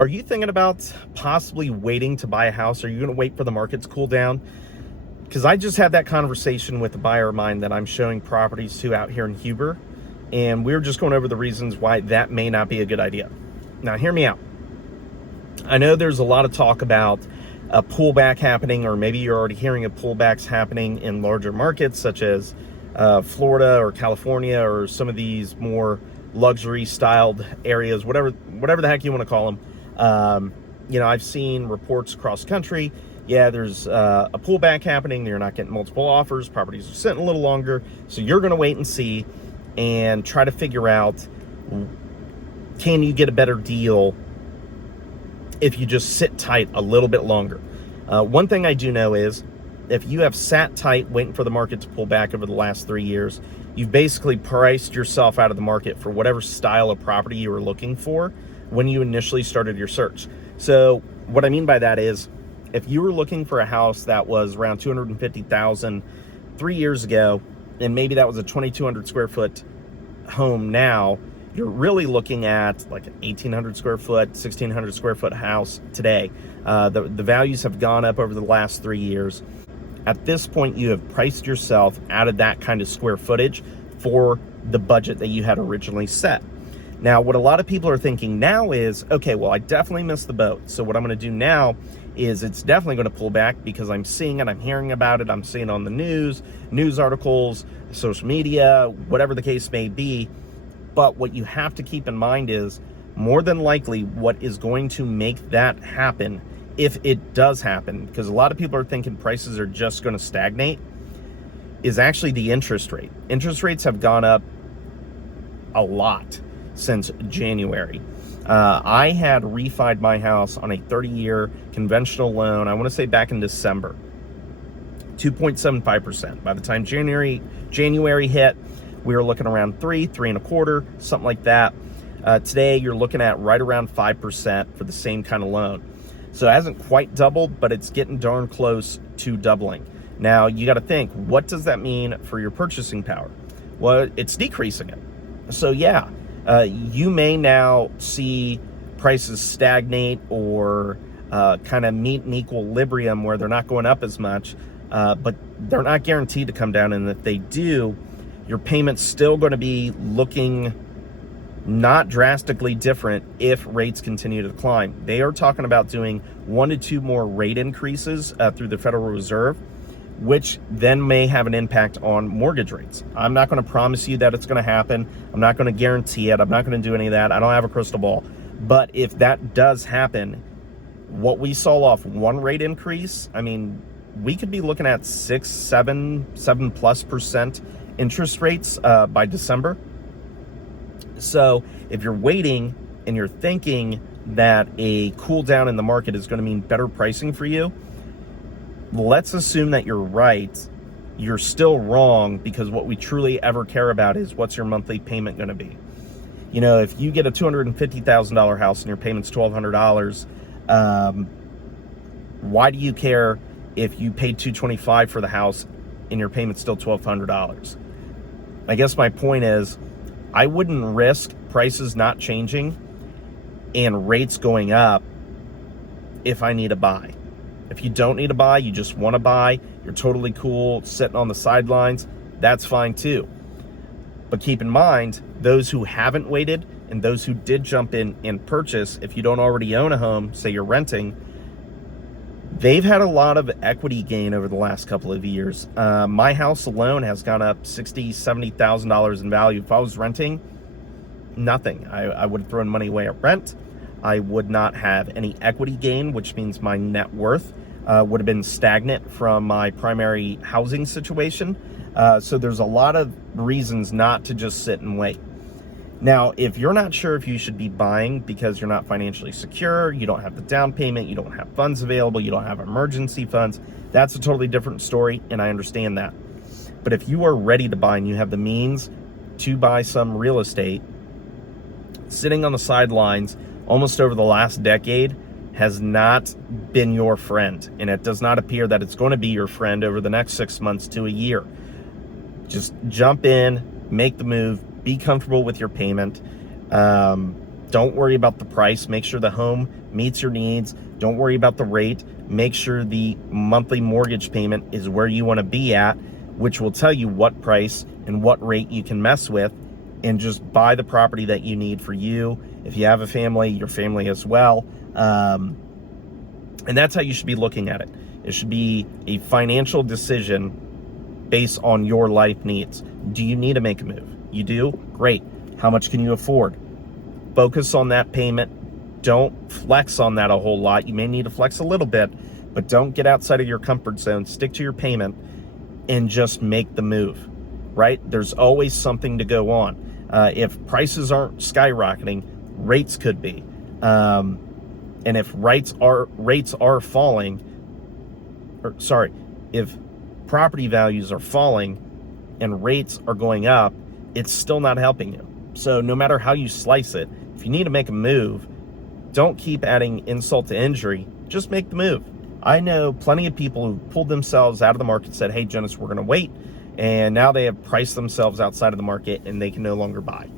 Are you thinking about possibly waiting to buy a house? Are you going to wait for the market to cool down? Because I just had that conversation with a buyer of mine that I'm showing properties to out here in Huber, and we were just going over the reasons why that may not be a good idea. Now, hear me out. I know there's a lot of talk about a pullback happening, or maybe you're already hearing of pullbacks happening in larger markets such as Florida or California, or some of these more luxury styled areas, whatever the heck you want to call them. I've seen reports across country. Yeah, there's a pullback happening. You're not getting multiple offers. Properties are sitting a little longer. So you're going to wait and see and try to figure out, can you get a better deal if you just sit tight a little bit longer? One thing I do know is if you have sat tight waiting for the market to pull back over the last 3 years, you've basically priced yourself out of the market for whatever style of property you were looking for when you initially started your search. So what I mean by that is, if you were looking for a house that was around $250,000 3 years ago, and maybe that was a 2,200 square foot home now, you're really looking at like an 1,800 square foot, 1,600 square foot house today. The values have gone up over the last 3 years. At this point, you have priced yourself out of that kind of square footage for the budget that you had originally set. Now, what a lot of people are thinking now is, okay, well, I definitely missed the boat. So what I'm going to do now is it's definitely going to pull back because I'm seeing it, I'm hearing about it, I'm seeing it on the news articles, social media, whatever the case may be. But what you have to keep in mind is, more than likely, what is going to make that happen, if it does happen, because a lot of people are thinking prices are just going to stagnate, is actually the interest rate. Interest rates have gone up a lot since January. I had refied my house on a 30-year conventional loan, I want to say back in December, 2.75%. By the time January hit, we were looking around 3.25, something like that. Today, you're looking at right around 5% for the same kind of loan. So it hasn't quite doubled, but it's getting darn close to doubling. Now, you got to think, what does that mean for your purchasing power? Well, it's decreasing it. So yeah, you may now see prices stagnate or kind of meet an equilibrium where they're not going up as much, but they're not guaranteed to come down. And if they do, your payment's still going to be looking not drastically different if rates continue to climb. They are talking about doing 1 to 2 more rate increases through the Federal Reserve, which then may have an impact on mortgage rates. I'm not going to promise you that it's going to happen. I'm not going to guarantee it. I'm not going to do any of that. I don't have a crystal ball. But if that does happen, what we saw off one rate increase, I mean, we could be looking at 7+ % interest rates by December. So if you're waiting and you're thinking that a cool down in the market is going to mean better pricing for you, let's assume that you're right. You're still wrong, because what we truly ever care about is, what's your monthly payment going to be? You know, if you get a $250,000 house and your payment's $1,200, why do you care if you paid $225 for the house and your payment's still $1,200? I guess my point is, I wouldn't risk prices not changing and rates going up if I need to buy. If you don't need to buy, you just want to buy, you're totally cool sitting on the sidelines, that's fine too. But keep in mind, those who haven't waited and those who did jump in and purchase, if you don't already own a home, say you're renting, they've had a lot of equity gain over the last couple of years. My house alone has gone up $60,000, $70,000 in value. If I was renting, nothing. I would have thrown money away at rent. I would not have any equity gain, which means my net worth would have been stagnant from my primary housing situation. So there's a lot of reasons not to just sit and wait. Now, if you're not sure if you should be buying because you're not financially secure, you don't have the down payment, you don't have funds available, you don't have emergency funds, that's a totally different story, and I understand that. But if you are ready to buy and you have the means to buy some real estate, sitting on the sidelines almost over the last decade has not been your friend, and it does not appear that it's going to be your friend over the next 6 months to a year. Just jump in, make the move, be comfortable with your payment. Don't worry about the price. Make sure the home meets your needs. Don't worry about the rate. Make sure the monthly mortgage payment is where you want to be at, which will tell you what price and what rate you can mess with, and just buy the property that you need for you. If you have a family, your family as well. And that's how you should be looking at it. It should be a financial decision based on your life needs. Do you need to make a move? You do? Great. How much can you afford? Focus on that payment. Don't flex on that a whole lot. You may need to flex a little bit, but don't get outside of your comfort zone. Stick to your payment and just make the move, right? There's always something to go on. If prices aren't skyrocketing, rates could be. And if rates are falling, if property values are falling and rates are going up, it's still not helping you. So no matter how you slice it, if you need to make a move, don't keep adding insult to injury. Just make the move. I know plenty of people who pulled themselves out of the market, said, hey, Jonas, we're going to wait. And now they have priced themselves outside of the market and they can no longer buy.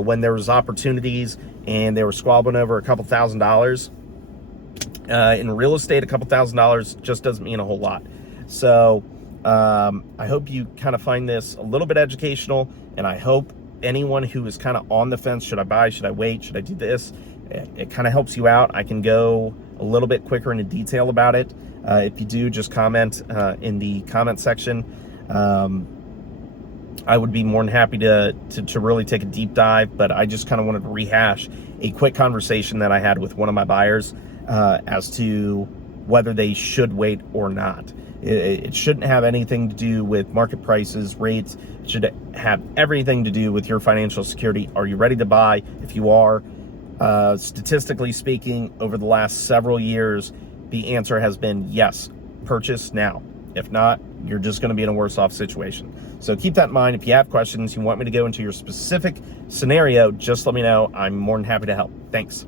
When there was opportunities and they were squabbling over a couple $1,000, in real estate, a couple $1,000 just doesn't mean a whole lot. So I hope you kind of find this a little bit educational, and I hope anyone who is kind of on the fence, should I buy, should I wait, should I do this, it kind of helps you out. I can go a little bit quicker into detail about it. If you do, just comment in the comment section. I would be more than happy to really take a deep dive, but I just kind of wanted to rehash a quick conversation that I had with one of my buyers as to whether they should wait or not. It shouldn't have anything to do with market prices, rates. It should have everything to do with your financial security. Are you ready to buy? If you are, statistically speaking, over the last several years, the answer has been yes, purchase now. If not, you're just going to be in a worse off situation. So keep that in mind. If you have questions, you want me to go into your specific scenario, just let me know. I'm more than happy to help. Thanks.